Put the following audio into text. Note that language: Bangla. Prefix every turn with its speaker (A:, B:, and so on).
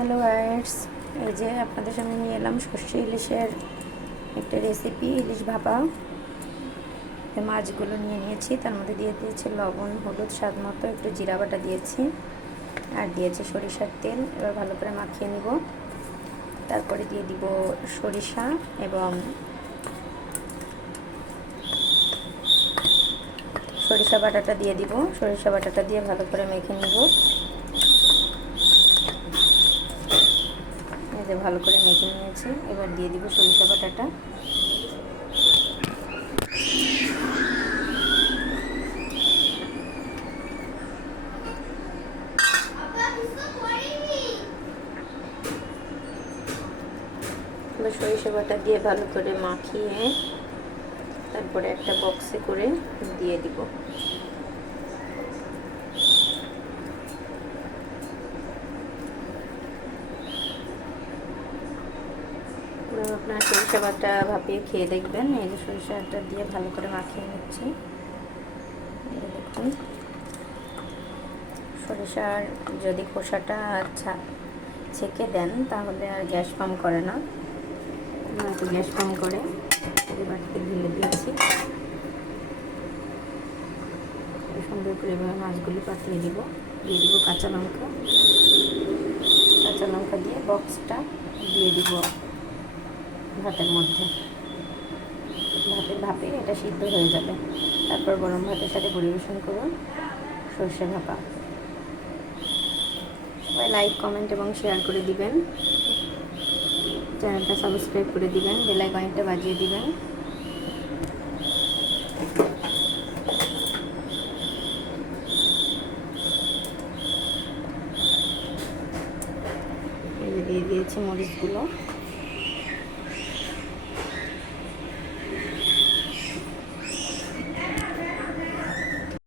A: হ্যালো গাইডস এই যে আপনাদের সামনে নিয়ে এলাম সর্ষে ইলিশের একটা রেসিপি ইলিশ ভাপা। মাছগুলো নিয়ে নিয়েছি, তার মধ্যে দিয়ে দিয়েছি লবণ, হলুদ, স্বাদ মতো, একটু জিরা বাটা দিয়েছি, আর দিয়েছি সরিষার তেল, এবার ভালো করে মাখিয়ে নিব। তারপরে দিয়ে দিব সরিষা এবং সরিষা বাটাটা দিয়ে দিব। সরিষা বাটাটা দিয়ে ভালো করে মেখে নিব এই যে ভালো করে মেখে নিয়েছি। এবার দিয়ে দিব সরিষা বাটাটা। সরিষা বাটা দিয়ে ভালো করে মাখিয়ে তারপরে একটা বক্সে করে দিয়ে দিব। আপনার সরিষা বাটা ভাপিয়ে খেয়ে দেখবেন। এই যে সরিষাটা দিয়ে ভালো করে মাখিয়ে নিচ্ছি। দেখুন। সরিষার যদি খোসাটা আচ্ছা ছেঁকে দেন, তাহলে আর গ্যাস পাম করে না। নয়তো গ্যাস পাম করে। বাটিতে ঢেলে দিয়েছি সুন্দর করে এবার মাছগুলি পাতিয়ে দিব। দিয়ে দিব কাঁচা লঙ্কা। কাঁচা লঙ্কা দিয়ে বক্সটা দিয়ে দিব। ভাতের মধ্যে। ভাতের ভাপে এটা সিদ্ধ হয়ে যাবে। তারপর গরম ভাতের সাথে পরিবেশন করুন। সর্ষে ভাপা। সবাই লাইক কমেন্ট এবং শেয়ার করে দিবেন। চ্যানেলটা সাবস্ক্রাইব করে দিবেন। বেল আইকনটা বাজিয়ে দিবেন। দিয়েছি মরিচগুলো।